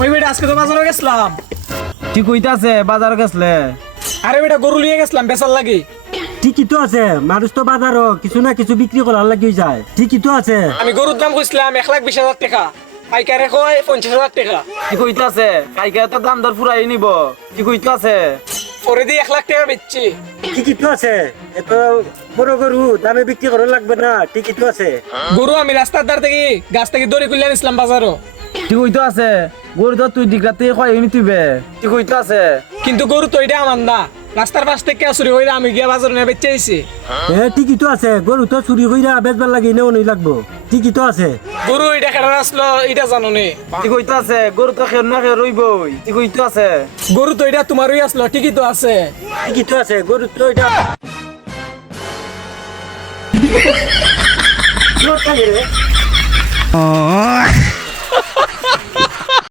ওই বেটা আজকে তো বাজারে গেছিলাম। ঠিক হইতাছে বাজার গেছলে। আরে বেটা গরু লিয়ে গেছিলাম বেচার লাগি। ঠিকই তো আছে, মানুষ তো বাজারও কিছু না কিছু বিক্রি করার লাগি যায়। ঠিকই তো আছে। আমি গরুর দাম কইছিলাম 1,20,000 টাকা, পাইকারে কয় 50,000 টাকা। ঠিক হইতাছে কাইকে তো দাম দর ফুরাই নিব। ঠিক হইতাছে পরে দিয়ে 1 লাখ টাকা বেচছি। ঠিকই তো আছে, এত বড় গরু দামে বিক্রি করা লাগবে না। ঠিকই তো আছে। গরু আমি রাস্তার ধার থেকে গাছ থেকে দড়ি খুলে আনিছিলাম বাজারও। ঠিক হইতো আছে গরু তো তুই দিকরাতে কয় এনে তুইবে। ঠিক হইতো আছে কিন্তু গরু তো এটা আমার না, রাস্তার পাশ থেকে চুরি হইলে আমি গিয়া বাজারে নিয়ে বেচে আইছি। ঠিকই তো আছে, গরু তো চুরি কইরা বেচবার লাগি নেও নই লাগবো। ঠিকই তো আছে। গরু এটা খেলা আসলো এটা জানো নে। ঠিক হইতো আছে গরু তো খেয়ে না খেয়ে রইবই। ঠিক হইতো আছে গরু তো এটা তোমারই আসলো, ঠিকই তো আছে। ঠিকই তো আছে, গরু তো এটা ও